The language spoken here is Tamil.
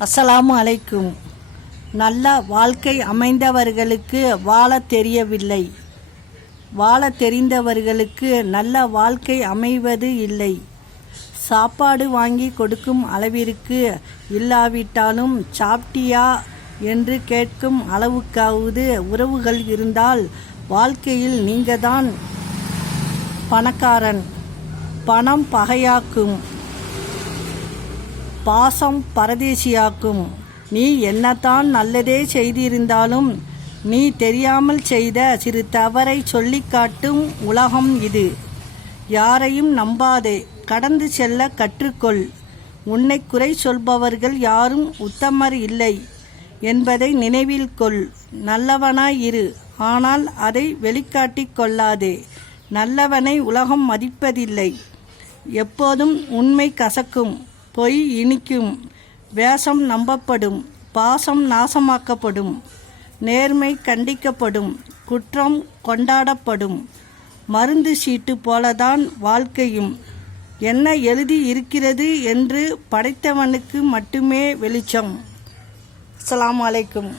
அஸ்ஸலாமு அலைக்கும். நல்ல வாழ்க்கை அமைந்தவர்களுக்கு வாழத் தெரியவில்லை. வாழத் தெரிந்தவர்களுக்கு நல்ல வாழ்க்கை அமைவது இல்லை. சாப்பாடு வாங்கி கொடுக்கும் அளவிற்கு இல்லாவிட்டாலும் சாப்பிட்டியா என்று கேட்கும் அளவுக்காவது உறவுகள் இருந்தால் வாழ்க்கையில் நீங்கள் தான் பணக்காரன். பணம் பகையாக்கும். பாசம் பரதேசியாக்கும். நீ என்னத்தான் நல்லதே செய்திருந்தாலும் நீ தெரியாமல் செய்த சிறு தவறை சொல்லிக்காட்டும் உலகம் இது. யாரையும் நம்பாதே கடந்து செல்ல கற்றுக்கொள். உன்னை குறை சொல்பவர்கள் யாரும் உத்தமர் இல்லை என்பதை நினைவில் கொள். நல்லவனாய் இரு ஆனால் அதை வெளிக்காட்டிக் கொள்ளாதே. நல்லவனை உலகம் மதிப்பதில்லை. எப்போதும் உண்மை கசக்கும். பொய் இனிக்கும். வேஷம் நம்பப்படும். பாசம் நாசமாக்கப்படும். நேர்மை கண்டிக்கப்படும். குற்றம் கொண்டாடப்படும். மருந்து சீட்டு போலதான் வாழ்க்கையும். என்ன எழுதி இருக்கிறது என்று படைத்தவனுக்கு மட்டுமே வெளிச்சம். அஸ்ஸலாமு அலைக்கும்.